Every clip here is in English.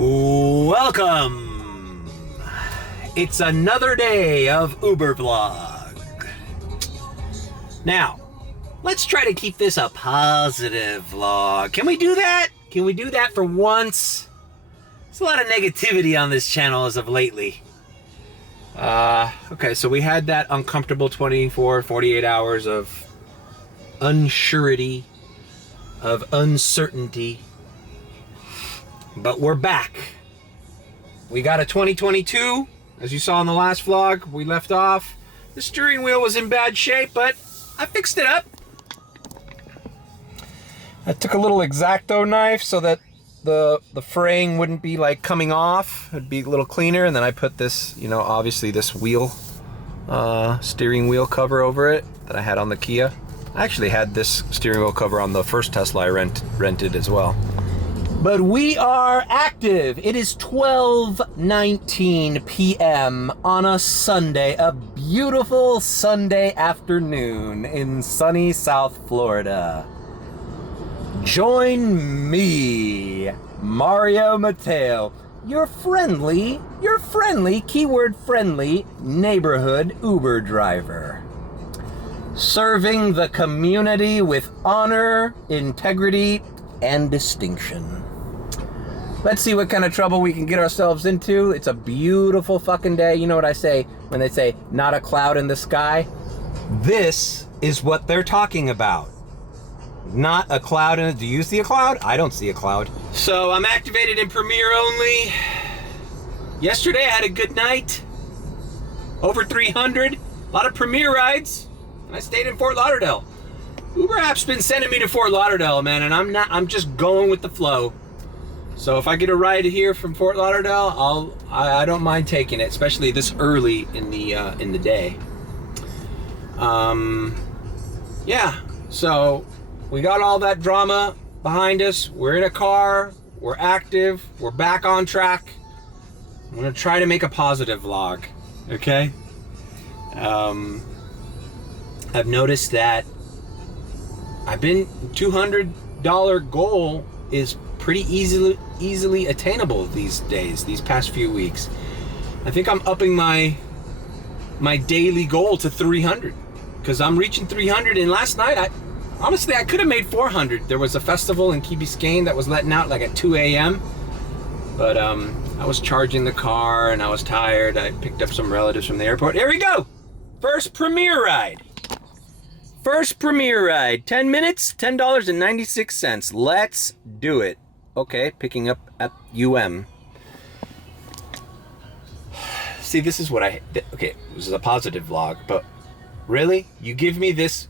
Welcome! It's another day of Uber Vlog. Now, let's try to keep this a positive vlog. Can we do that? Can we do that for once? There's a lot of negativity on this channel as of lately. Okay, so we had that uncomfortable 48 hours of unsurety, of uncertainty. But we're back. We got a 2022, as you saw in the last vlog. We left off. The steering wheel was in bad shape, but I fixed it up. I took a little X-Acto knife so that the fraying wouldn't be like coming off. It'd be a little cleaner, and then I put this, you know, obviously this wheel, steering wheel cover over it that I had on the Kia. I actually had this steering wheel cover on the first Tesla I rented as well. But we are active. It is 12:19 p.m. on a Sunday, a beautiful Sunday afternoon in sunny South Florida. Join me, Mario Mateo, your friendly, keyword friendly neighborhood Uber driver. Serving the community with honor, integrity, and distinction. Let's see what kind of trouble we can get ourselves into. It's a beautiful fucking day. You know what I say when they say, not a cloud in the sky? This is what they're talking about. Not a cloud in it. Do you see a cloud? I don't see a cloud. So I'm activated in Premiere only. Yesterday I had a good night. Over 300. A lot of Premiere rides. And I stayed in Fort Lauderdale. Uber app's been sending me to Fort Lauderdale, man, and I'm just going with the flow. So if I get a ride here from Fort Lauderdale, I don't mind taking it, especially this early in the day. Yeah. So we got all that drama behind us. We're in a car. We're active. We're back on track. I'm gonna try to make a positive vlog. Okay. I've noticed that I've been $200 goal is pretty easily attainable these days, these past few weeks. I think I'm upping my daily goal to 300 because I'm reaching 300. And last night, I could have made 400. There was a festival in Key Biscayne that was letting out like at 2 a.m. But I was charging the car and I was tired. I picked up some relatives from the airport. Here we go. First Premiere ride. 10 minutes, $10.96. Let's do it. Okay, picking up at UM. See, this is what okay, this is a positive vlog, but really? You give me this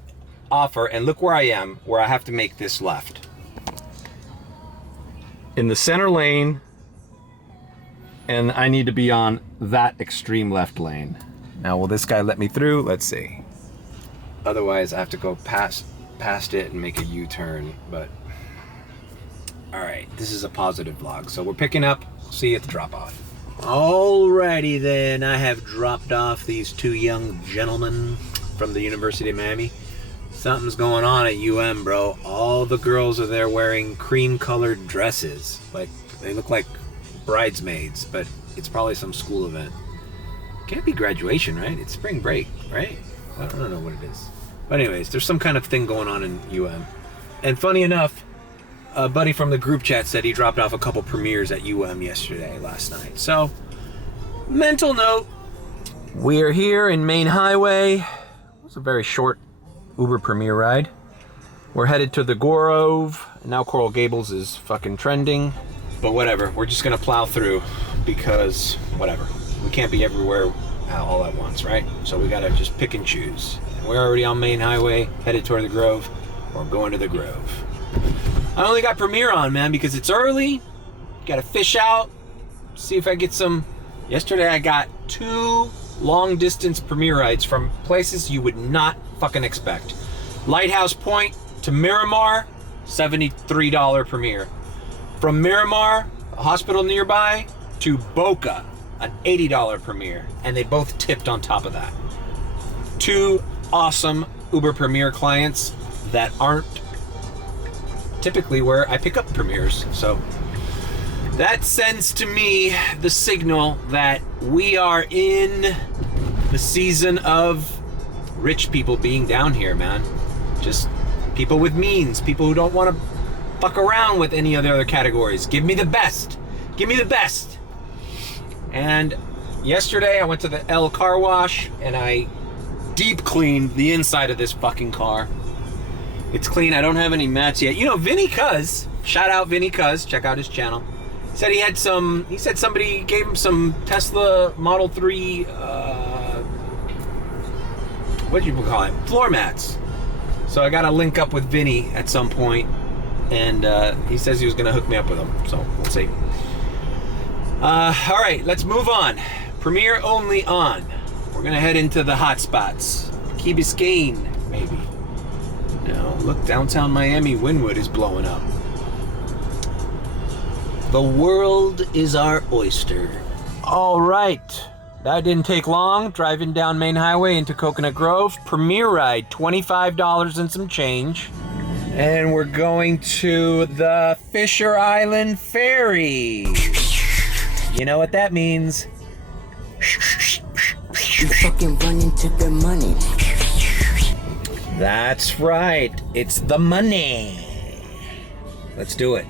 offer and look where I am, where I have to make this left. In the center lane, and I need to be on that extreme left lane. Now, will this guy let me through? Let's see. Otherwise, I have to go past it and make a U-turn, but all right, this is a positive vlog. So we're picking up, see you at the drop-off. Alrighty then, I have dropped off these two young gentlemen from the University of Miami. Something's going on at UM, bro. All the girls are there wearing cream-colored dresses. Like, they look like bridesmaids, but it's probably some school event. Can't be graduation, right? It's spring break, right? I don't know what it is. But anyways, there's some kind of thing going on in UM. And funny enough, a buddy from the group chat said he dropped off a couple premieres at UM last night. So, mental note, we are here in Main Highway. It's a very short Uber Premiere ride. We're headed to the Grove. Now Coral Gables is fucking trending. But whatever, we're just gonna plow through because whatever. We can't be everywhere all at once, right? So we gotta just pick and choose. We're already on Main Highway, headed toward the Grove. We're going to the Grove. I only got Premiere on, man, because it's early. Gotta fish out, see if I get some. Yesterday I got 2 long distance Premiere rides from places you would not fucking expect. Lighthouse Point to Miramar, $73 Premiere. From Miramar, a hospital nearby, to Boca, an $80 Premiere. And they both tipped on top of that. 2 awesome Uber Premiere clients that aren't typically where I pick up Premieres. So That sends to me the signal that we are in the season of rich people being down here, man. Just people with means, people who don't want to fuck around with any of the other categories. Give me the best. Give me the best. And yesterday I went to the L car wash and I deep cleaned the inside of this fucking car. It's clean. I don't have any mats yet. You know, Vinny Cuz, shout out Vinny Cuz, check out his channel. Said he said somebody gave him some Tesla Model 3, what do you call it? Floor mats. So I got to link up with Vinny at some point, and he says he was going to hook me up with them. So we'll see. All right, let's move on. Premiere only on. We're going to head into the hot spots. Key Biscayne, maybe. Now, look, downtown Miami, Wynwood is blowing up. The world is our oyster. All right. That didn't take long. Driving down Main Highway into Coconut Grove. Premier ride, $25 and some change. And we're going to the Fisher Island Ferry. You know what that means. You fucking running to the money. That's right. It's the money. Let's do it.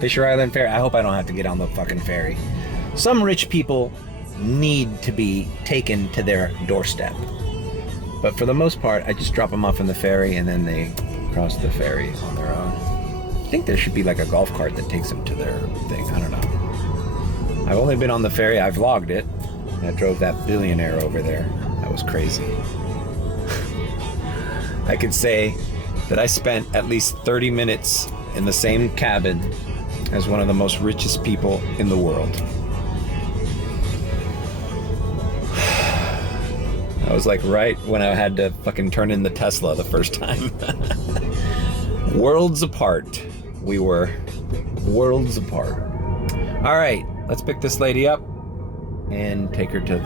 Fisher Island Ferry. I hope I don't have to get on the fucking ferry. Some rich people need to be taken to their doorstep. But for the most part, I just drop them off in the ferry and then they cross the ferry on their own. I think there should be like a golf cart that takes them to their thing. I don't know. I've only been on the ferry. I vlogged it. I drove that Billionaire over there. That was crazy. I could say that I spent at least 30 minutes in the same cabin as one of the most richest people in the world. I was like right when I had to fucking turn in the Tesla the first time. Worlds apart. We were worlds apart. All right, let's pick this lady up and take her to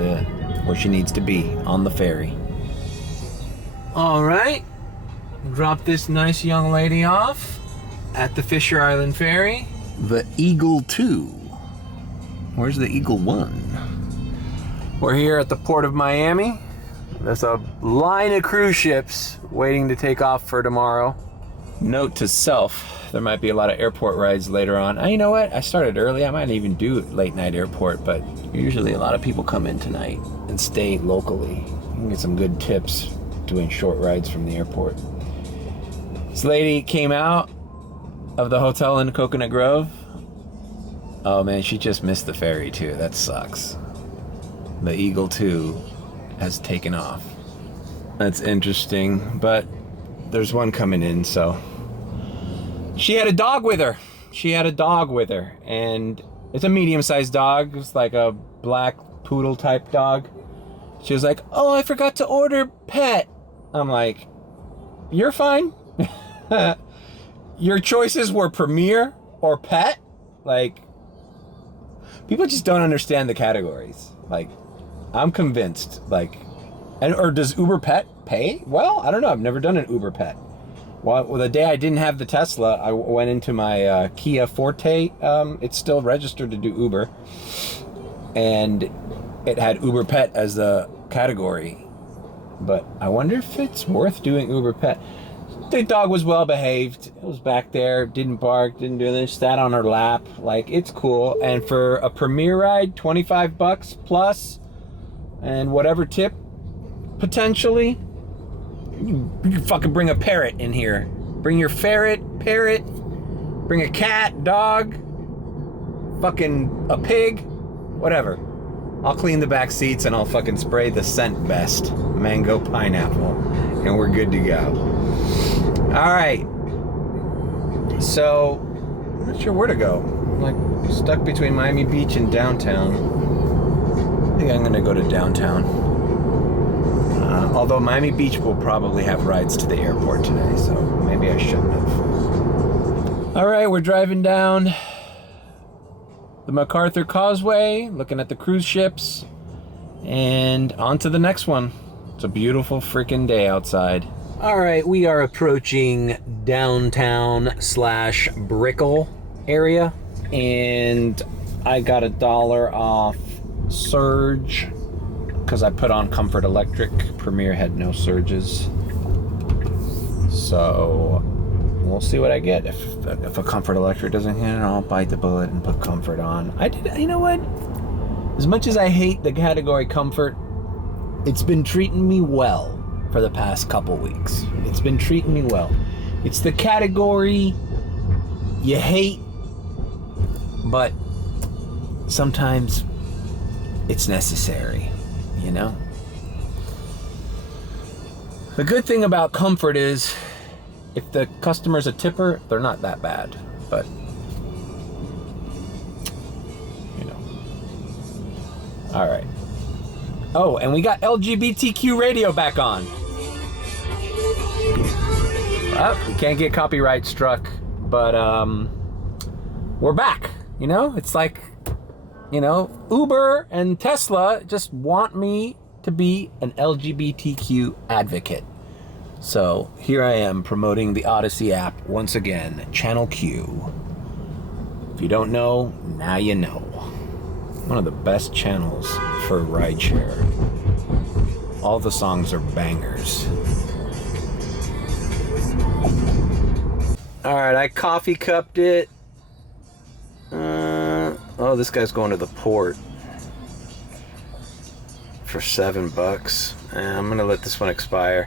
where she needs to be, on the ferry. All right, drop this nice young lady off at the Fisher Island Ferry. The Eagle 2. Where's the Eagle 1? We're here at the Port of Miami. There's a line of cruise ships waiting to take off for tomorrow. Note to self, there might be a lot of airport rides later on. You know what? I started early. I might even do late night airport, but usually a lot of people come in tonight and stay locally. You can get some good tips doing short rides from the airport. This lady came out of the hotel in Coconut Grove. Oh man, she just missed the ferry too. That sucks. The Eagle 2 has taken off. That's interesting, but there's one coming in, so. She had a dog with her. And it's a medium-sized dog. It's like a black poodle type dog. She was like, oh, I forgot to order pet. I'm like, you're fine. Your choices were Premier or Pet. Like, people just don't understand the categories. Like, I'm convinced. Like, or does Uber Pet pay? Well, I don't know. I've never done an Uber Pet. Well, the day I didn't have the Tesla, I went into my Kia Forte. It's still registered to do Uber, and it had Uber Pet as the category. But I wonder if it's worth doing Uber Pet. The dog was well behaved. It was back there, didn't bark, didn't do anything, sat on her lap. Like, it's cool. And for a Premier ride, $25 plus, and whatever tip, potentially, you can fucking bring a parrot in here. Bring your parrot, bring a cat, dog, fucking a pig, whatever. I'll clean the back seats and I'll fucking spray the scent best, mango pineapple, and we're good to go. All right, so I'm not sure where to go. I'm like stuck between Miami Beach and downtown. I think I'm gonna go to downtown. Although Miami Beach will probably have rides to the airport today, so maybe I shouldn't have. All right, we're driving down the MacArthur Causeway, looking at the cruise ships, and on to the next one. It's a beautiful freaking day outside. All right, we are approaching downtown / Brickell area. And I got $1 off Surge because I put on Comfort Electric. Premier had no surges. So we'll see what I get. If a Comfort Electric doesn't hit it, I'll bite the bullet and put Comfort on. You know what? As much as I hate the category Comfort, it's been treating me well for the past couple weeks. It's been treating me well. It's the category you hate, but sometimes it's necessary, you know? The good thing about Comfort is if the customer's a tipper, they're not that bad, but you know. All right. Oh, and we got LGBTQ radio back on. Well, we can't get copyright struck, but we're back, you know? It's like, you know, Uber and Tesla just want me to be an LGBTQ advocate. So here I am promoting the Odyssey app once again, Channel Q. If you don't know, now you know. One of the best channels for rideshare. All the songs are bangers. All right, I coffee cupped it. Oh, this guy's going to the port for $7. I'm gonna let this one expire.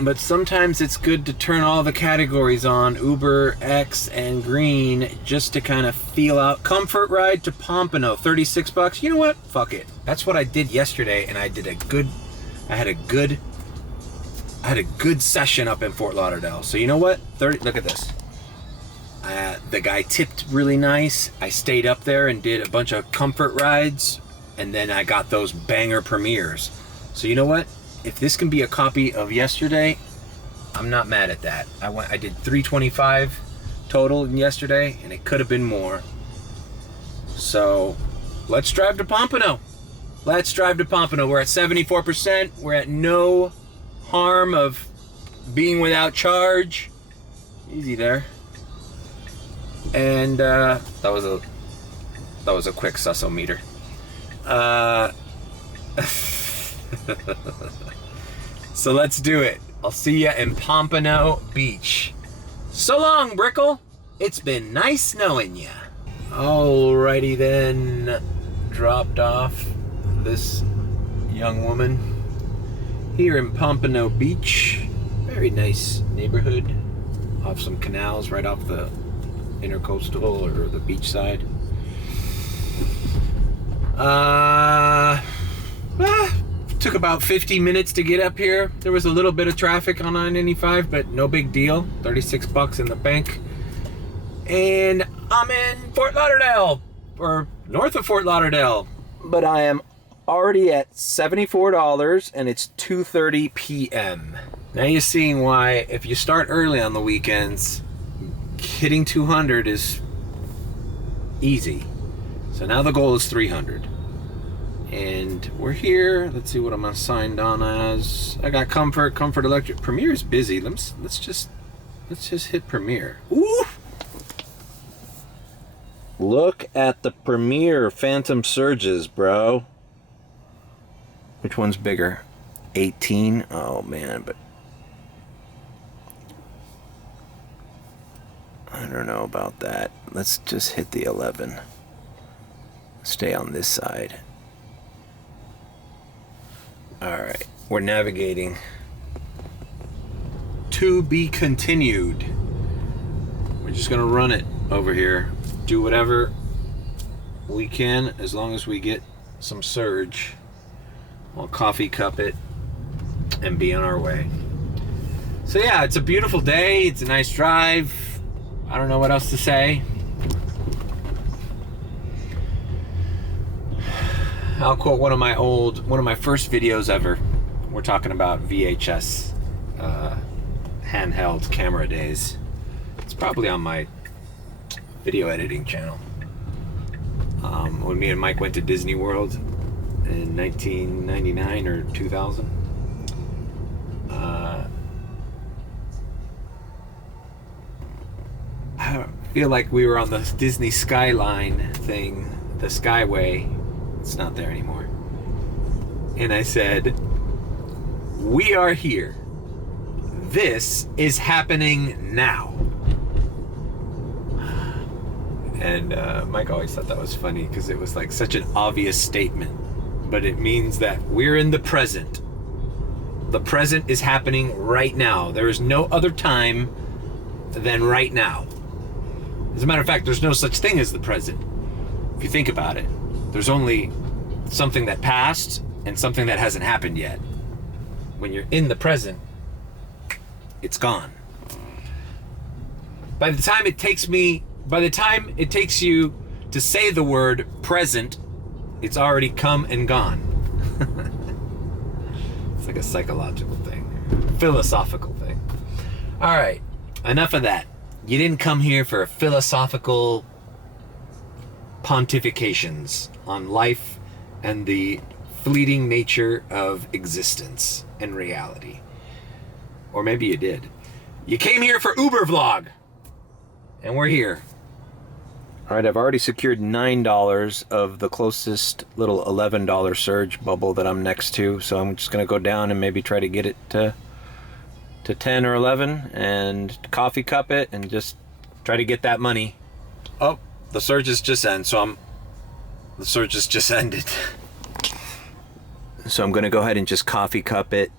But sometimes it's good to turn all the categories on, Uber, X, and green, just to kind of feel out. Comfort ride to Pompano, $36. You know what? Fuck it. That's what I did yesterday, and I had a good session up in Fort Lauderdale. So you know what? Look at this. The guy tipped really nice. I stayed up there and did a bunch of comfort rides, and then I got those banger premieres. So you know what? If this can be a copy of yesterday, I'm not mad at that. I did $325 total yesterday, and it could have been more. So let's drive to Pompano. Let's drive to Pompano. We're at 74%. We're at no harm of being without charge. Easy there. And that was a quick susso-meter. So let's do it. I'll see ya in Pompano Beach. So long, Brickle. It's been nice knowing ya. Alrighty then. Dropped off this young woman here in Pompano Beach. Very nice neighborhood. Off some canals right off the intercoastal or the beach side. Took about 50 minutes to get up here. There was a little bit of traffic on I-95, but no big deal. $36 in the bank. And I'm in Fort Lauderdale, or north of Fort Lauderdale. But I am already at $74 and it's 2:30 p.m. Now you're seeing why if you start early on the weekends, hitting 200 is easy. So now the goal is 300. And we're here. Let's see what I'm assigned on as. I got Comfort Electric. Premier is busy. Let's just hit Premier. Ooh! Look at the Premier Phantom Surges, bro. Which one's bigger? 18? Oh man, but I don't know about that. Let's just hit the 11. Stay on this side. Alright, we're navigating. To be continued. We're just gonna run it over here. Do whatever we can as long as we get some surge. We'll coffee cup it and be on our way. So yeah, it's a beautiful day. It's a nice drive. I don't know what else to say. I'll quote one of my first videos ever. We're talking about VHS handheld camera days. It's probably on my video editing channel. When me and Mike went to Disney World in 1999 or 2000. feel like we were on the Disney Skyline thing, the Skyway. It's not there anymore. And I said, we are here. This is happening now. And Mike always thought that was funny because it was like such an obvious statement, but it means that we're in the present. The present is happening right now. There is no other time than right now. As a matter of fact, there's no such thing as the present. If you think about it, there's only something that passed and something that hasn't happened yet. When you're in the present, it's gone. By the time it takes you to say the word present, it's already come and gone. It's like a psychological thing, philosophical thing. All right, enough of that. You didn't come here for philosophical pontifications on life and the fleeting nature of existence and reality. Or maybe you did. You came here for Uber Vlog, and we're here. All right, I've already secured $9 of the closest little $11 surge bubble that I'm next to, so I'm just gonna go down and maybe try to get it to 10 or 11 and coffee cup it and just try to get that money. Oh, the surge has just ended, the surge has just ended. So I'm gonna go ahead and just coffee cup it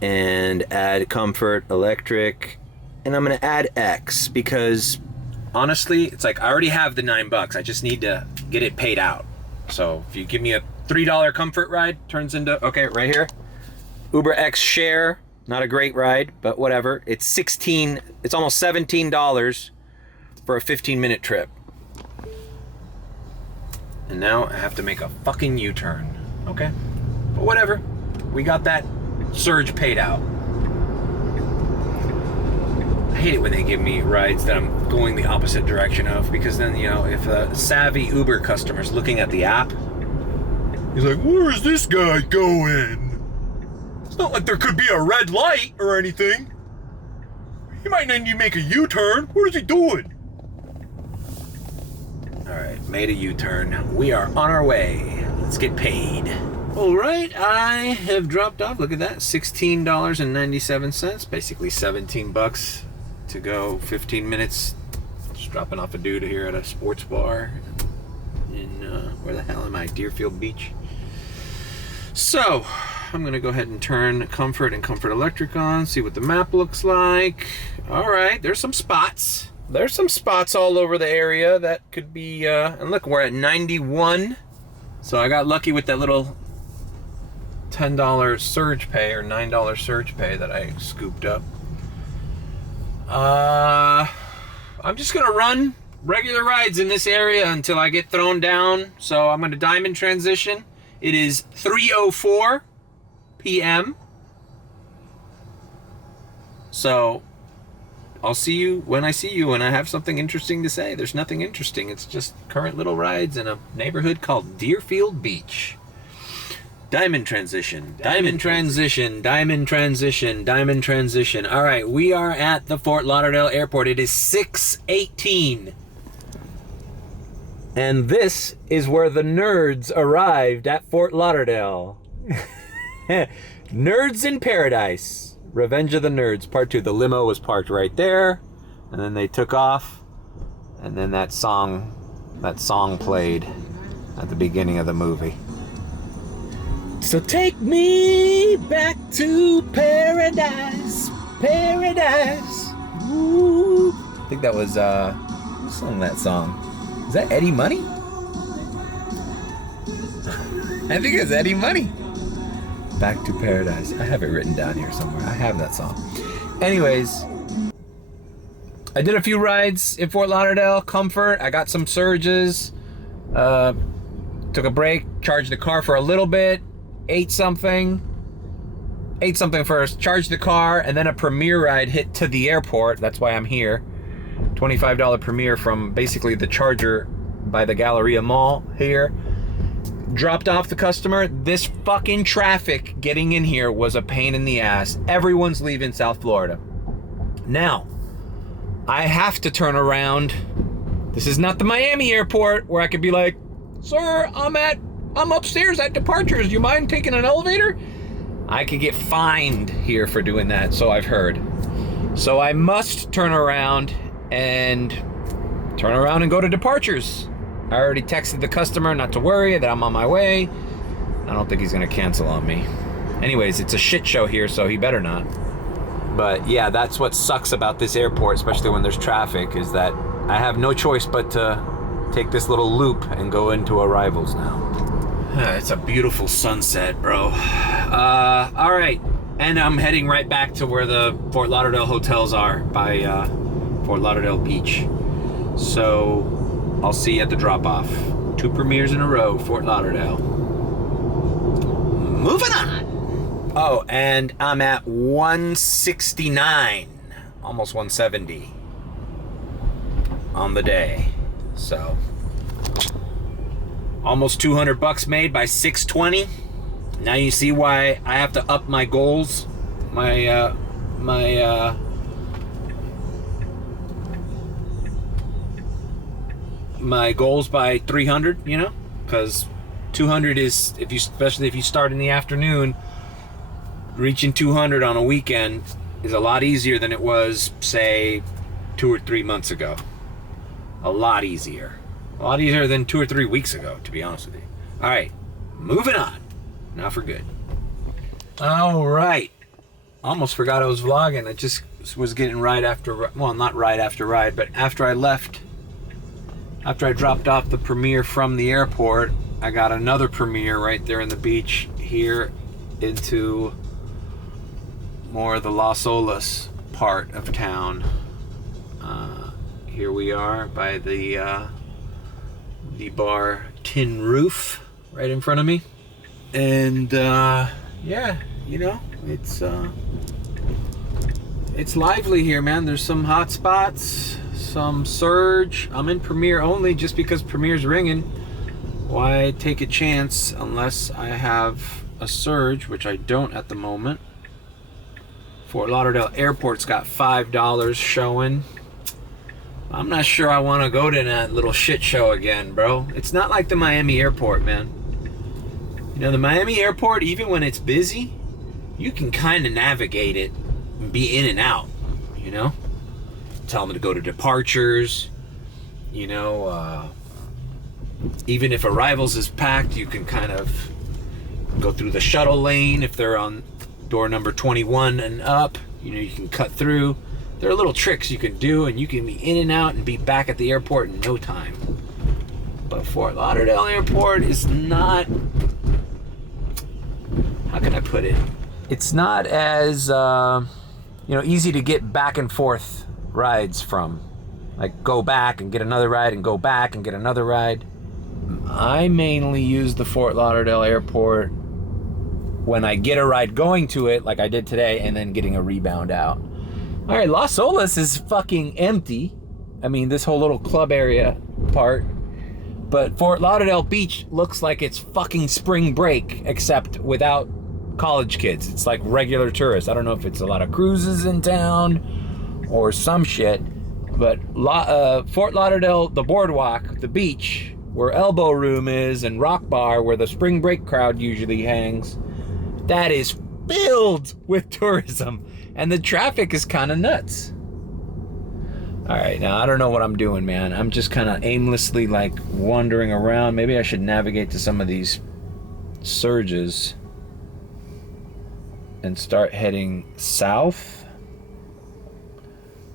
and add comfort, electric, and I'm gonna add X because honestly, it's like I already have the $9. I just need to get it paid out. So if you give me a $3 comfort ride, turns into, okay, right here, Uber X share, not a great ride, but whatever. It's almost $17 for a 15-minute trip. And now I have to make a fucking U-turn. Okay, but whatever. We got that surge paid out. I hate it when they give me rides that I'm going the opposite direction of, because then, you know, if a savvy Uber customer's looking at the app, he's like, where's this guy going? It's not like there could be a red light or anything. He might need to make a U-turn. What is he doing? All right, made a U-turn. We are on our way. Let's get paid. All right, I have dropped off. Look at that, $16.97, basically $17 to go 15 minutes. Just dropping off a dude here at a sports bar in, where the hell am I? Deerfield Beach. So, I'm gonna go ahead and turn Comfort and Comfort Electric on, see what the map looks like. All right, there's some spots. There's some spots all over the area that could be, and look, we're at 91. So I got lucky with that little $10 surge pay or $9 surge pay that I scooped up. I'm just gonna run regular rides in this area until I get thrown down. So I'm gonna diamond transition. It is 3:04 p.m. So I'll see you when I see you and I have something interesting to say. There's nothing interesting. It's just current little rides in a neighborhood called Deerfield Beach. Diamond transition, diamond transition, diamond transition, diamond transition. All right, we are at the Fort Lauderdale airport. It is 6:18. And this is where the nerds arrived at Fort Lauderdale. Nerds in Paradise. Revenge of the Nerds, Part 2. The limo was parked right there, and then they took off, and then that song played at the beginning of the movie. So take me back to paradise, paradise. Ooh. I think that was, who sung that song? Is that Eddie Money? I think it's Eddie Money. Back to Paradise. I have it written down here somewhere. I have that song. Anyways, I did a few rides in Fort Lauderdale, Comfort. I got some surges. Took a break, charged the car for a little bit, ate something first, charged the car, and then a Premier ride hit to the airport. That's why I'm here. $25 Premier from basically the charger by the Galleria Mall here. Dropped off the customer. This fucking traffic getting in here was a pain in the ass. Everyone's leaving South Florida. Now, I have to turn around. This is not the Miami airport where I could be like, sir, I'm upstairs at departures. Do you mind taking an elevator? I could get fined here for doing that, so I've heard. So I must turn around and go to departures. I already texted the customer not to worry, that I'm on my way. I don't think he's gonna cancel on me. Anyways, it's a shit show here, so he better not. But yeah, that's what sucks about this airport, especially when there's traffic, is that I have no choice but to take this little loop and go into arrivals now. It's a beautiful sunset, bro. All right, and I'm heading right back to where the Fort Lauderdale hotels are by Fort Lauderdale Beach. So I'll see you at the drop-off. 2 premieres in a row, Fort Lauderdale. Moving on. Oh, and I'm at 169, almost 170 on the day. So almost $200 made by 6:20. Now you see why I have to up my goals, my goals by 300, you know, because 200 is, especially if you start in the afternoon, reaching 200 on a weekend is a lot easier than it was, say, 2 or 3 months ago. A lot easier than 2 or 3 weeks ago, to be honest with you. All right, moving on. Now for good. All right. Almost forgot I was vlogging. I just was getting right after, well, not right after ride, but after I left, after I dropped off the premiere from the airport, I got another premiere right there in the beach here into more of the Las Olas part of town. Here we are by the bar Tin Roof right in front of me. And yeah, you know, it's lively here, man. There's some hot spots, some surge. I'm in Premiere only just because Premiere's ringing. Why take a chance unless I have a surge, which I don't at the moment. Fort Lauderdale Airport's got $5 showing. I'm not sure I want to go to that little shit show again, bro. It's not like the Miami airport, man. You know, the Miami airport, even when it's busy, you can kind of navigate it and be in and out, you know? Tell them to go to departures, you know, even if arrivals is packed, you can kind of go through the shuttle lane if they're on door number 21 and up, you know, you can cut through. There are little tricks you can do, and you can be in and out and be back at the airport in no time. But Fort Lauderdale Airport is not, how can I put it? It's not as, you know, easy to get back and forth rides from. Like go back and get another ride and go back and get another ride. I mainly use the Fort Lauderdale Airport when I get a ride going to it, like I did today, and then getting a rebound out. All right, Las Olas is fucking empty. I mean, this whole little club area part. But Fort Lauderdale Beach looks like it's fucking spring break, except without college kids. It's like regular tourists. I don't know if it's a lot of cruises in town or some shit. But Fort Lauderdale, the boardwalk, the beach, where Elbow Room is, and Rock Bar, where the spring break crowd usually hangs, that is filled with tourism. And the traffic is kind of nuts. All right, now I don't know what I'm doing, man. I'm just kind of aimlessly like wandering around. Maybe I should navigate to some of these surges and start heading south.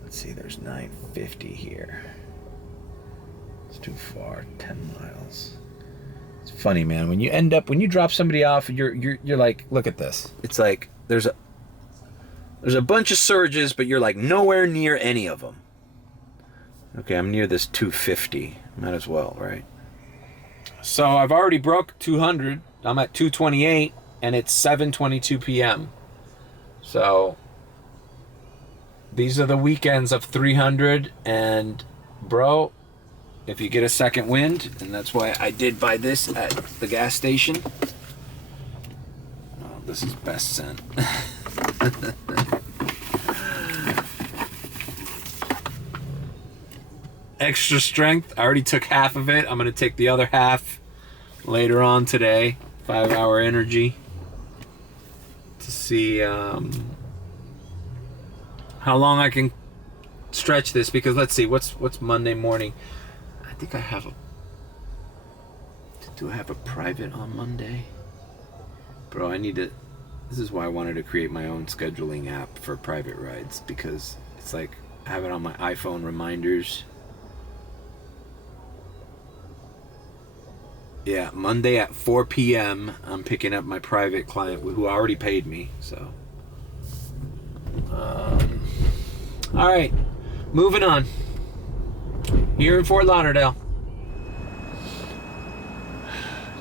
Let's see, there's 950 here. It's too far, 10 miles. It's funny, man. When you drop somebody off, you're like, look at this. It's like there's a bunch of surges, but you're like nowhere near any of them. Okay, I'm near this 250. Might as well, right? So I've already broke 200. I'm at 228, and it's 7:22 p.m. So these are the weekends of 300, and bro, if you get a second wind, and that's why I did buy this at the gas station. Oh, this is best scent. extra strength. I already took half of it. I'm gonna take the other half later on today. 5-hour energy to see how long I can stretch this, because let's see, what's Monday morning. I think I have a, do I have a private on Monday? Bro, I need to, this is why I wanted to create my own scheduling app for private rides, because it's like I have it on my iPhone reminders. Yeah, Monday at 4 p.m. I'm picking up my private client who already paid me, so. All right, moving on. Here in Fort Lauderdale.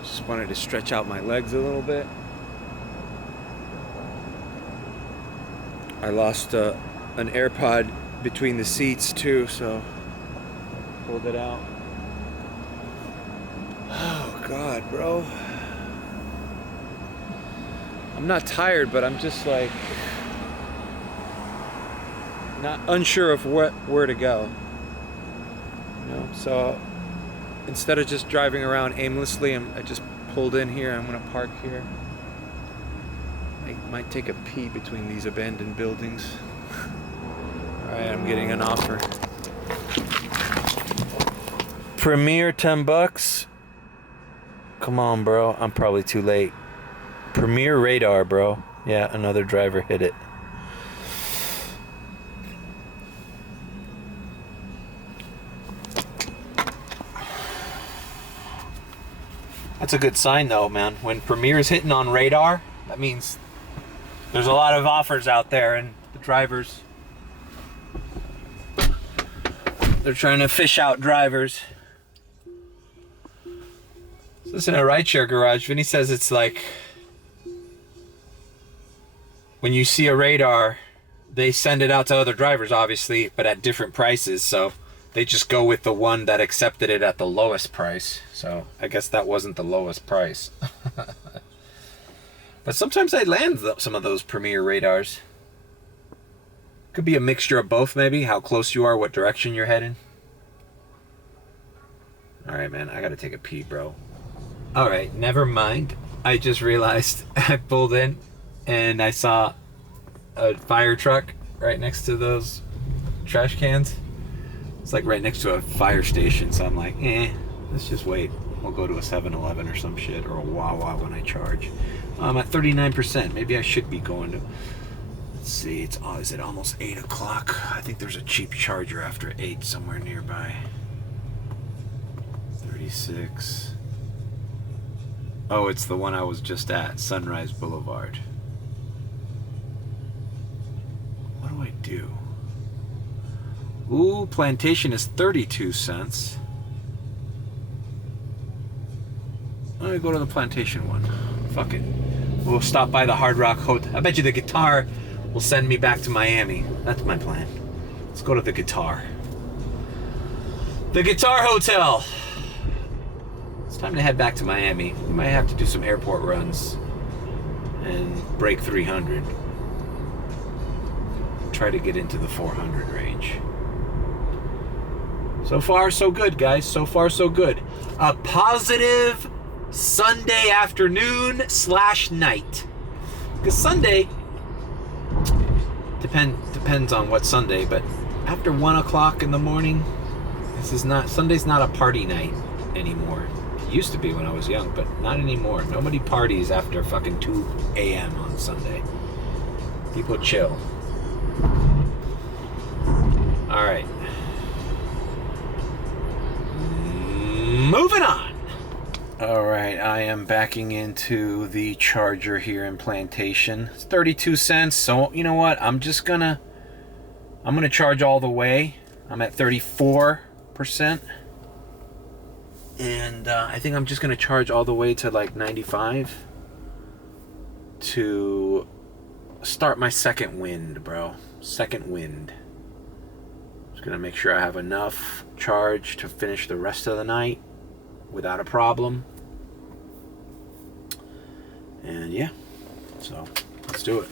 Just wanted to stretch out my legs a little bit. I lost an AirPod between the seats too, so pulled it out. Oh God, bro. I'm not tired, but I'm just like not unsure of where to go. You know, so instead of just driving around aimlessly, I just pulled in here. I'm gonna park here. I might take a pee between these abandoned buildings. All right, I'm getting an offer. Premier $10. Come on, bro. I'm probably too late. Premier radar, bro. Yeah, another driver hit it. That's a good sign, though, man. When Premier's hitting on radar, that means there's a lot of offers out there, and the drivers, they're trying to fish out drivers. Listen to rideshare garage. Vinny says it's like when you see a radar, they send it out to other drivers, obviously, but at different prices. So they just go with the one that accepted it at the lowest price. So I guess that wasn't the lowest price. But sometimes I land some of those Premier radars. Could be a mixture of both, maybe. How close you are, what direction you're heading. All right, man. I got to take a pee, bro. All right, never mind. I just realized I pulled in and I saw a fire truck right next to those trash cans. It's like right next to a fire station, so I'm like, let's just wait. We'll go to a 7-Eleven or some shit, or a Wawa when I charge. I'm at 39%. Maybe I should be going to, let's see, is it almost 8 o'clock? I think there's a cheap charger after 8 somewhere nearby. 36. Oh, it's the one I was just at, Sunrise Boulevard. What do I do? Ooh, Plantation is 32 cents. Let me go to the Plantation one. Fuck it. We'll stop by the Hard Rock Hotel. I bet you the guitar will send me back to Miami. That's my plan. Let's go to the guitar. The Guitar Hotel. It's time to head back to Miami. We might have to do some airport runs and break 300. Try to get into the 400 range. So far, so good, guys. So far, so good. A positive Sunday afternoon / night. Because Sunday depends on what Sunday, but after 1 o'clock in the morning, Sunday's not a party night anymore. It used to be when I was young, but not anymore. Nobody parties after fucking 2 a.m. on Sunday. People chill. All right. Moving on. All right, I am backing into the charger here in Plantation. It's 32 cents, so you know what? I'm gonna charge all the way. I'm at 34%. And I think I'm just gonna charge all the way to like 95 to start my second wind, bro. Second wind. Just gonna make sure I have enough charge to finish the rest of the night without a problem. And yeah, so let's do it.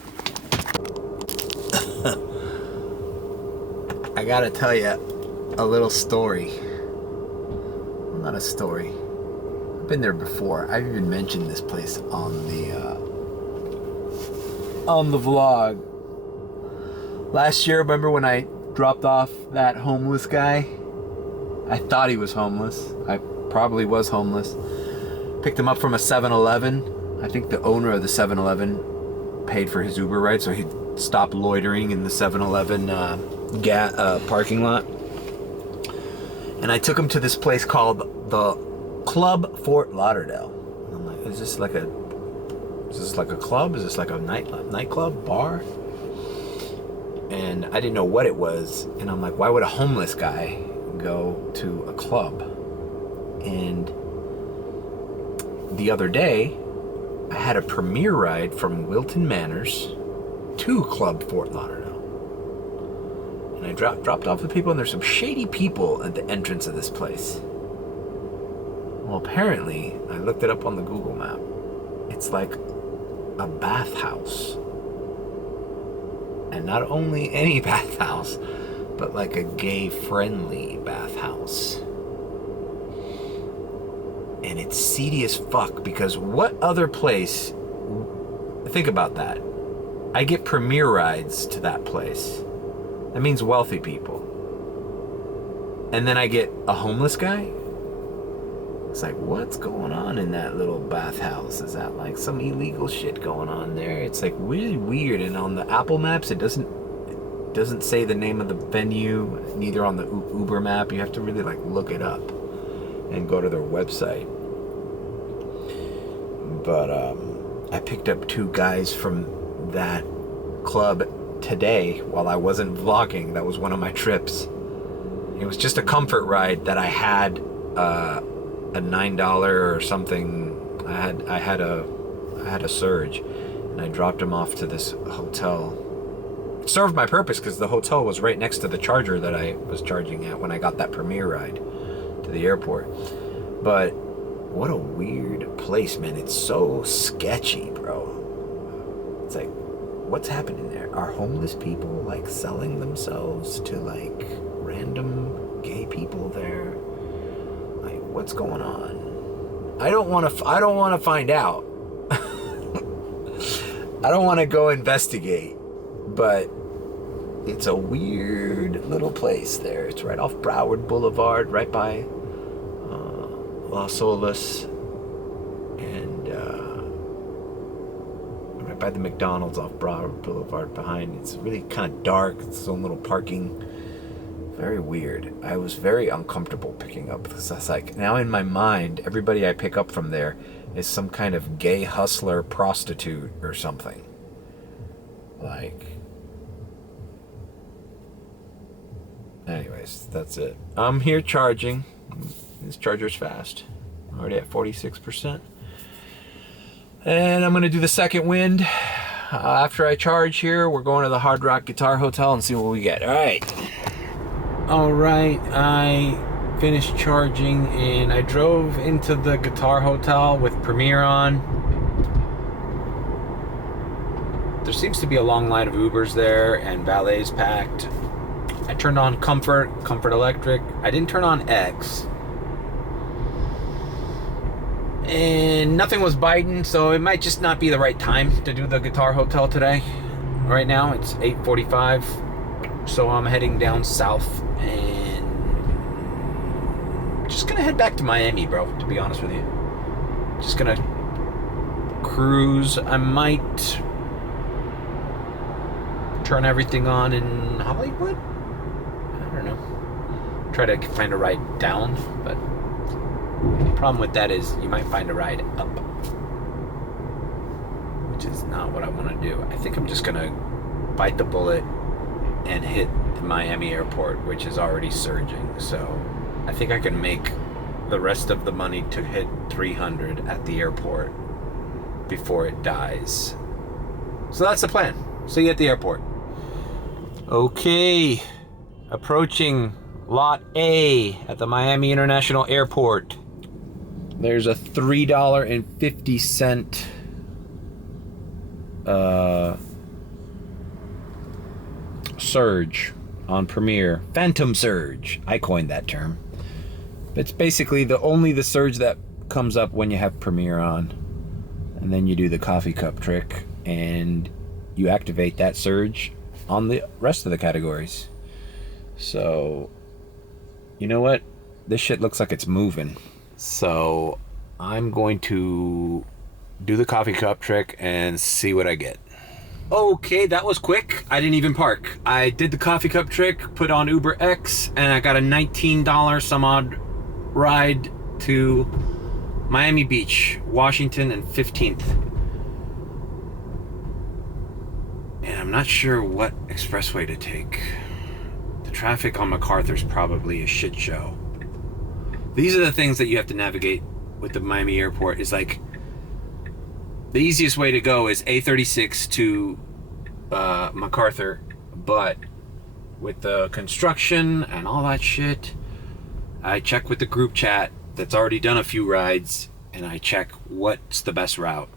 I gotta tell you, a little story. Well, not a story. I've been there before. I've even mentioned this place on the vlog. Last year, remember when I dropped off that homeless guy? I thought he was homeless. I probably was homeless. Picked him up from a 7-Eleven. I think the owner of the 7-Eleven paid for his Uber ride, so he'd stop loitering in the 7-Eleven parking lot. And I took him to this place called the Club Fort Lauderdale. And I'm like, is this like a club? Is this like a nightclub, bar? And I didn't know what it was. And I'm like, why would a homeless guy go to a club? And the other day, I had a premiere ride from Wilton Manors to Club Fort Lauderdale. And I dropped off the people, and there's some shady people at the entrance of this place. Well, apparently, I looked it up on the Google map. It's like a bathhouse. And not only any bathhouse, but like a gay-friendly bathhouse. And it's seedy as fuck, because what other place... Think about that. I get premiere rides to that place. That means wealthy people. And then I get a homeless guy? It's like, what's going on in that little bathhouse? Is that like some illegal shit going on there? It's like really weird. And on the Apple Maps, it doesn't say the name of the venue, neither on the Uber map. You have to really like look it up and go to their website. But I picked up 2 guys from that club today while I wasn't vlogging. That was one of my trips. It was just a comfort ride that I had a $9 or something. I had a surge, and I dropped him off to this hotel. It served my purpose because the hotel was right next to the charger that I was charging at when I got that premiere ride to the airport. But what a weird place, man. It's so sketchy, bro. It's like, what's happening there? Are homeless people like selling themselves to like random gay people there? Like, what's going on? I don't want to find out. I don't want to go investigate, but it's a weird little place there. It's right off Broward Boulevard, right by Las Olas, and right by the McDonald's off Broward Boulevard behind. It's really kind of dark. It's its own little parking. Very weird. I was very uncomfortable picking up because I was like, now in my mind, everybody I pick up from there is some kind of gay hustler prostitute or something. Like, anyways, that's it. I'm here charging. This charger's fast. I'm already at 46%. And I'm gonna do the second wind. After I charge here, we're going to the Hard Rock Guitar Hotel and see what we get. All right, I finished charging and I drove into the Guitar Hotel with Premiere on. There seems to be a long line of Ubers there and valets packed. I turned on Comfort Electric. I didn't turn on X. And nothing was biting, so it might just not be the right time to do the Guitar Hotel today. Right now it's 8:45, so I'm heading down south and just gonna head back to Miami, bro, to be honest with you. Just gonna cruise. I might turn everything on in Hollywood. I don't know. Try to find a ride down, but the problem with that is you might find a ride up, which is not what I want to do. I think I'm just gonna bite the bullet and hit the Miami airport, which is already surging. So I think I can make the rest of the money to hit 300 at the airport before it dies. So that's the plan. See you at the airport. Okay, approaching Lot A at the Miami International Airport. There's a $3.50 surge on Premiere. Phantom surge. I coined that term. It's basically the surge that comes up when you have Premiere on. And then you do the coffee cup trick and you activate that surge on the rest of the categories. So, you know what? This shit looks like it's moving. So, I'm going to do the coffee cup trick and see what I get. Okay, that was quick. I didn't even park. I did the coffee cup trick, put on Uber X, and I got a $19 some odd ride to Miami Beach, Washington and 15th. And I'm not sure what expressway to take. The traffic on MacArthur's probably a shit show. These are the things that you have to navigate with the Miami airport. Is like, the easiest way to go is A36 to MacArthur, but with the construction and all that shit, I check with the group chat that's already done a few rides, and I check what's the best route.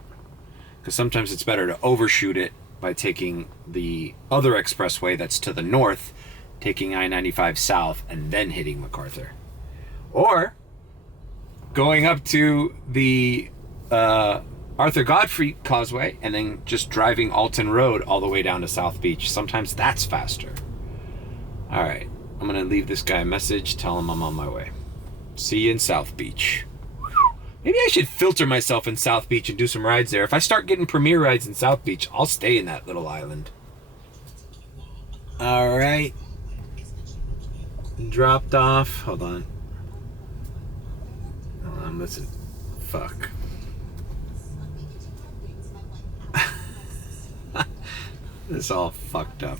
Because sometimes it's better to overshoot it by taking the other expressway that's to the north, taking I-95 south, and then hitting MacArthur. Or going up to the Arthur Godfrey Causeway and then just driving Alton Road all the way down to South Beach. Sometimes that's faster. All right, I'm gonna leave this guy a message, tell him I'm on my way. See you in South Beach. Maybe I should filter myself in South Beach and do some rides there. If I start getting Premiere rides in South Beach, I'll stay in that little island. All right. Dropped off. Hold on. Listen. Fuck. This is all fucked up.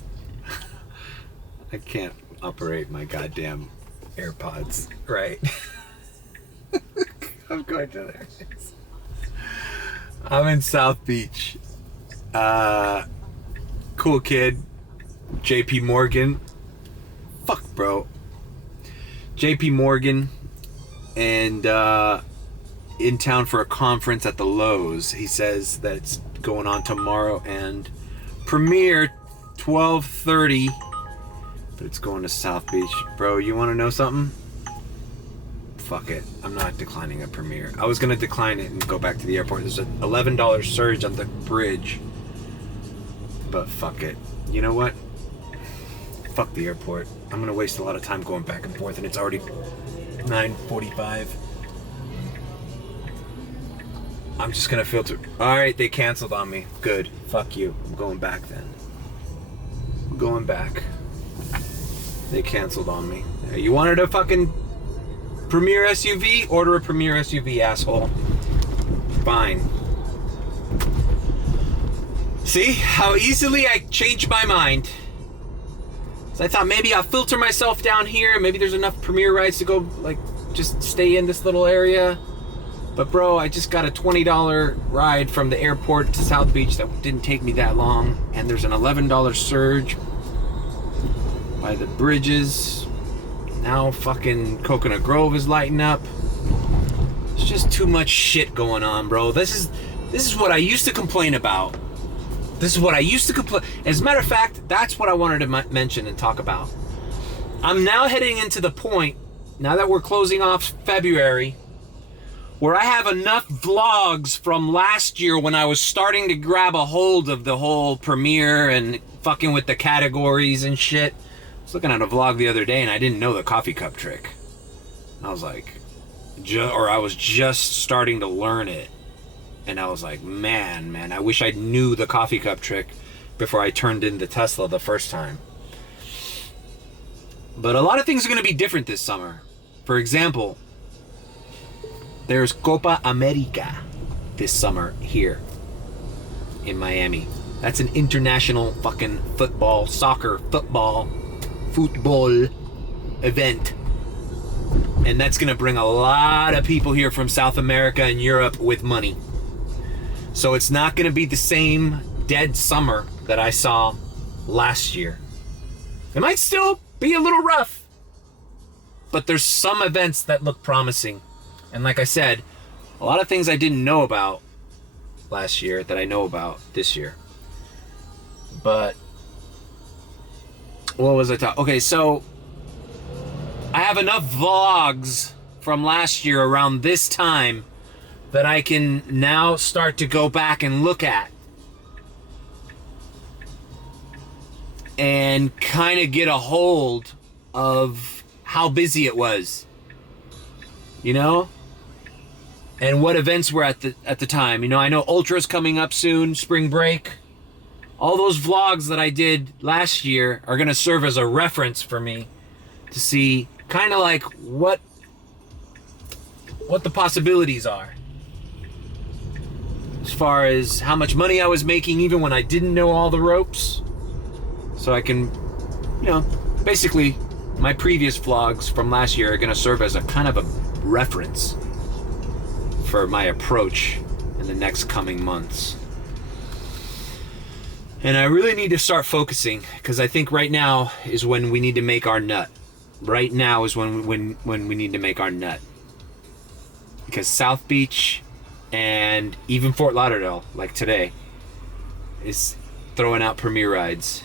I can't operate my goddamn AirPods, right? I'm going to there. I'm in South Beach. Cool kid. JP Morgan. Fuck, bro. JP Morgan. And in town for a conference at the Lowe's. He says that it's going on tomorrow and Premiere 12:30. But it's going to South Beach. Bro, you want to know something? Fuck it. I'm not declining a Premiere. I was going to decline it and go back to the airport. There's an $11 surge on the bridge. But fuck it. You know what? Fuck the airport. I'm going to waste a lot of time going back and forth, and it's already 9:45. I'm just going to filter. Alright, they canceled on me. Good. Fuck you. I'm going back then. I'm going back. They canceled on me. You wanted a fucking Premiere SUV? Order a Premiere SUV, asshole. Fine. See how easily I changed my mind. So I thought maybe I'll filter myself down here. Maybe there's enough Premiere rides to go, like, just stay in this little area. But bro, I just got a $20 ride from the airport to South Beach that didn't take me that long. And there's an $11 surge by the bridges. Now fucking Coconut Grove is lighting up. It's just too much shit going on, bro. This is what I used to complain about. This is what I used to complain. As a matter of fact, that's what I wanted to mention and talk about. I'm now heading into the point, now that we're closing off February, where I have enough vlogs from last year when I was starting to grab a hold of the whole Premiere and fucking with the categories and shit. I was looking at a vlog the other day and I didn't know the coffee cup trick. I was like, I was just starting to learn it. And I was like, man, I wish I knew the coffee cup trick before I turned in the Tesla the first time. But a lot of things are going to be different this summer. For example, there's Copa America this summer here in Miami. That's an international fucking football event. And that's going to bring a lot of people here from South America and Europe with money. So it's not going to be the same dead summer that I saw last year. It might still be a little rough, but there's some events that look promising. And like I said, a lot of things I didn't know about last year that I know about this year. But what was I talking? Okay, so I have enough vlogs from last year around this time that I can now start to go back and look at and kind of get a hold of how busy it was, you know, and what events were at the time. You know, I know Ultra's coming up soon, spring break. All those vlogs that I did last year are gonna serve as a reference for me to see kind of like what the possibilities are as far as how much money I was making even when I didn't know all the ropes. So I can, you know, basically my previous vlogs from last year are gonna serve as a kind of a reference for my approach in the next coming months. And I really need to start focusing, because I think right now is when we need to make our nut. Right now is when we need to make our nut. Because South Beach and even Fort Lauderdale, like today, is throwing out premiere rides.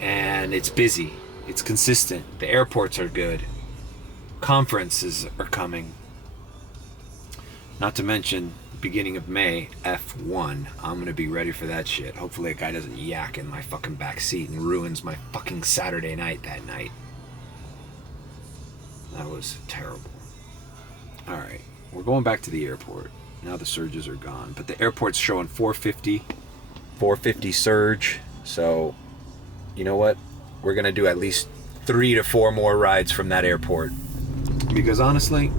And it's busy. It's consistent. The airports are good. Conferences are coming. Not to mention, beginning of May, F1. I'm gonna be ready for that shit. Hopefully a guy doesn't yak in my fucking back seat and ruins my fucking Saturday night that night. That was terrible. Alright, we're going back to the airport. Now the surges are gone, but the airport's showing 450 surge. So, you know what? We're gonna do at least 3 to 4 more rides from that airport. Because honestly,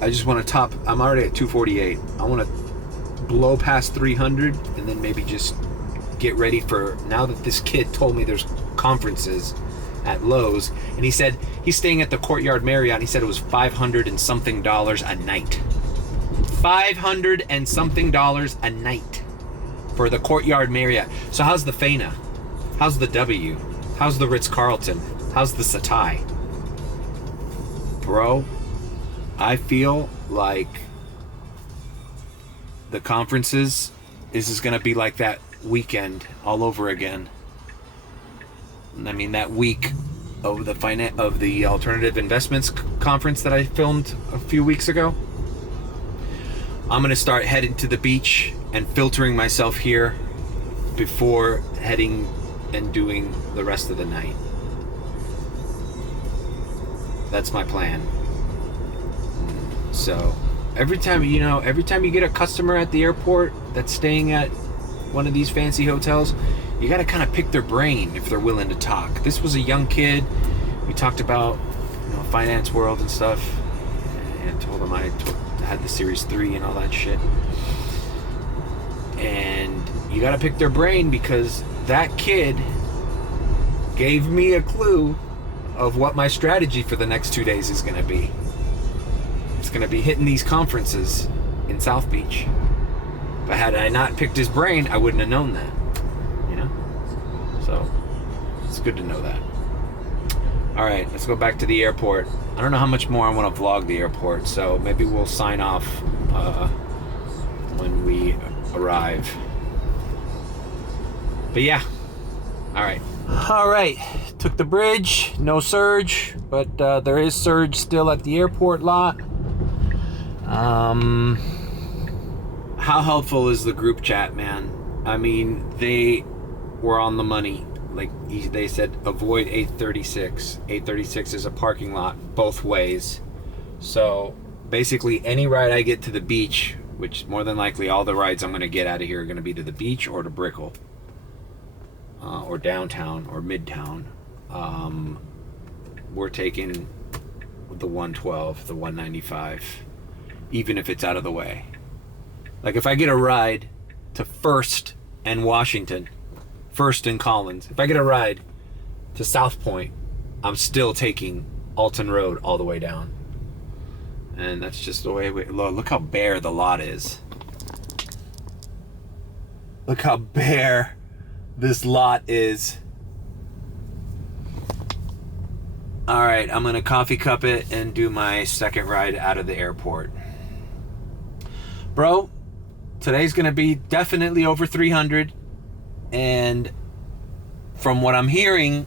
I just want to top. I'm already at 248. I want to blow past 300 and then maybe just get ready for, now that this kid told me there's conferences at Lowe's, and he said he's staying at the Courtyard Marriott, and he said it was $500 and something a night. $500 and something a night for the Courtyard Marriott. So how's the Fana? How's the W? How's the Ritz-Carlton? How's the Satai? Bro, I feel like the conferences is going to be like that weekend all over again. I mean, that week of the alternative investments conference that I filmed a few weeks ago. I'm going to start heading to the beach and filtering myself here before heading and doing the rest of the night. That's my plan. So every time you get a customer at the airport that's staying at one of these fancy hotels, you got to kind of pick their brain if they're willing to talk. This was a young kid. We talked about, finance world and stuff, and told him I had the Series 3 and all that shit. And you got to pick their brain, because that kid gave me a clue of what my strategy for the next 2 days is going to be. It's going to be hitting these conferences in South Beach. But had I not picked his brain, I wouldn't have known that. So it's good to know that. All right, let's go back to the airport. I don't know how much more I want to vlog the airport, so maybe we'll sign off when we arrive. But yeah, all right. Took the bridge, no surge, but there is surge still at the airport lot. How helpful is the group chat, man? I mean, they were on the money. Like they said, avoid 836. 836 is a parking lot both ways. So basically any ride I get to the beach, which more than likely all the rides I'm going to get out of here are going to be to the beach or to Brickell, or downtown or midtown. We're taking the 112, the 195, even if it's out of the way. Like if I get a ride to First and Washington, First and Collins, if I get a ride to South Point, I'm still taking Alton Road all the way down. And that's just the way look how bare the lot is. Look how bare this lot is. All right, I'm gonna coffee cup it and do my second ride out of the airport. Bro, today's gonna be definitely over 300, and from what I'm hearing,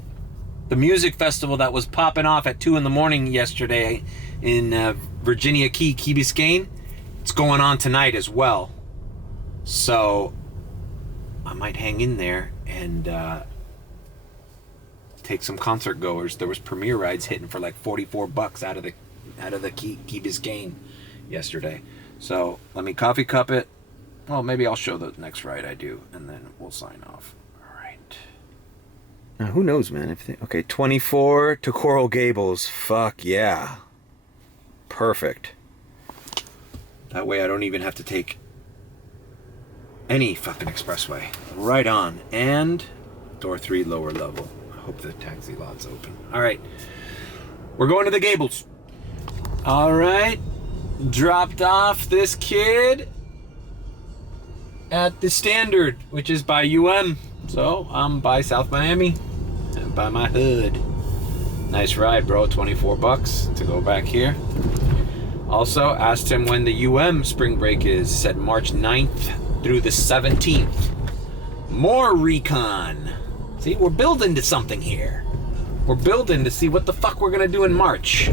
the music festival that was popping off at 2 in the morning yesterday in Virginia Key Biscayne, it's going on tonight as well. So I might hang in there and take some concert goers. There was premiere rides hitting for like $44 out of the Key Biscayne yesterday. So let me coffee cup it. Well, maybe I'll show the next ride I do, and then we'll sign off. All right. Now, who knows, man? Okay, 24 to Coral Gables. Fuck yeah. Perfect. That way I don't even have to take any fucking expressway. Right on. And door 3, lower level. I hope the taxi lot's open. All right. We're going to the Gables. All right. Dropped off this kid at the Standard, which is by UM. So I'm by South Miami and by my hood. Nice ride, bro. $24 to go back here. Also asked him when the UM spring break is. Said March 9th through the 17th. More recon. See, we're building to something here. We're building to see what the fuck we're gonna do in March.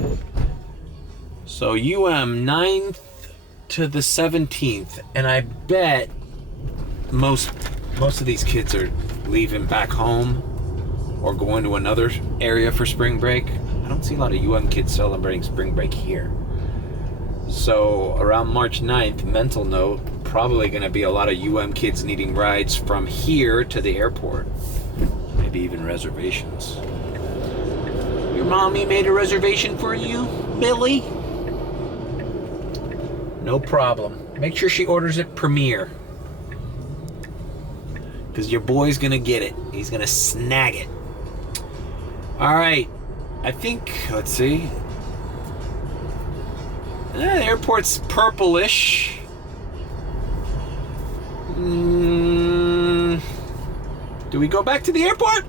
So UM 9th to the 17th, and I bet most of these kids are leaving back home or going to another area for spring break. I don't see a lot of UM kids celebrating spring break here. So around March 9th, mental note, probably gonna be a lot of UM kids needing rides from here to the airport. Maybe even reservations. Your mommy made a reservation for you, Billy? No problem. Make sure she orders it Premier. Because your boy's gonna get it. He's gonna snag it. All right. I think, let's see. The airport's purplish. Do we go back to the airport?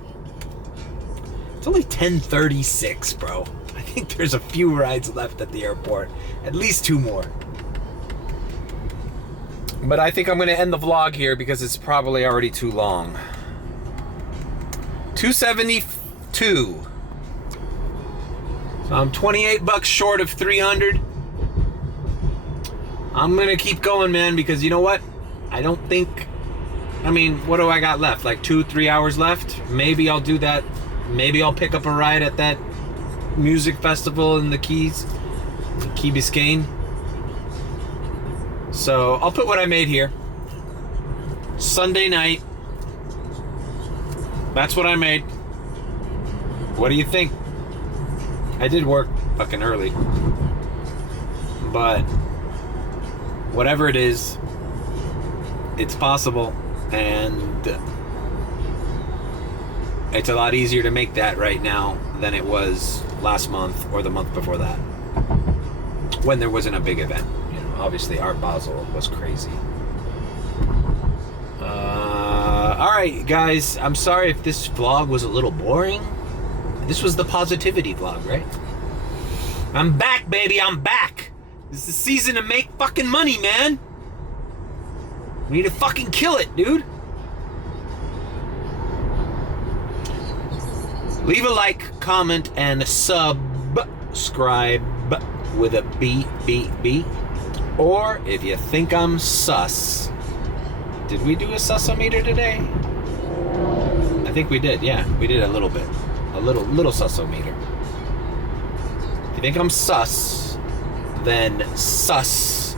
It's only 10:36, bro. I think there's a few rides left at the airport. At least 2 more. But I think I'm going to end the vlog here because it's probably already too long. 272. So I'm $28 short of 300. I'm going to keep going, man, because you know what? I don't think... I mean, what do I got left? Like 2-3 hours left? Maybe I'll do that. Maybe I'll pick up a ride at that music festival in the Keys. Key Biscayne. So I'll put what I made here. Sunday night. That's what I made. What do you think? I did work fucking early. But whatever it is, it's possible. And it's a lot easier to make that right now than it was last month or the month before that, when there wasn't a big event. You know, obviously Art Basel was crazy. Alright guys, I'm sorry if this vlog was a little boring. This was the positivity vlog, right? I'm back, baby, I'm back. This is the season to make fucking money, man. We need to fucking kill it, dude. Leave a like, comment, and subscribe with a B. Or if you think I'm sus. Did we do a susometer today? I think we did, yeah. We did a little bit. A little susometer. If you think I'm sus, then subscribe.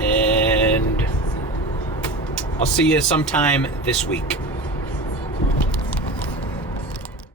And I'll see you sometime this week.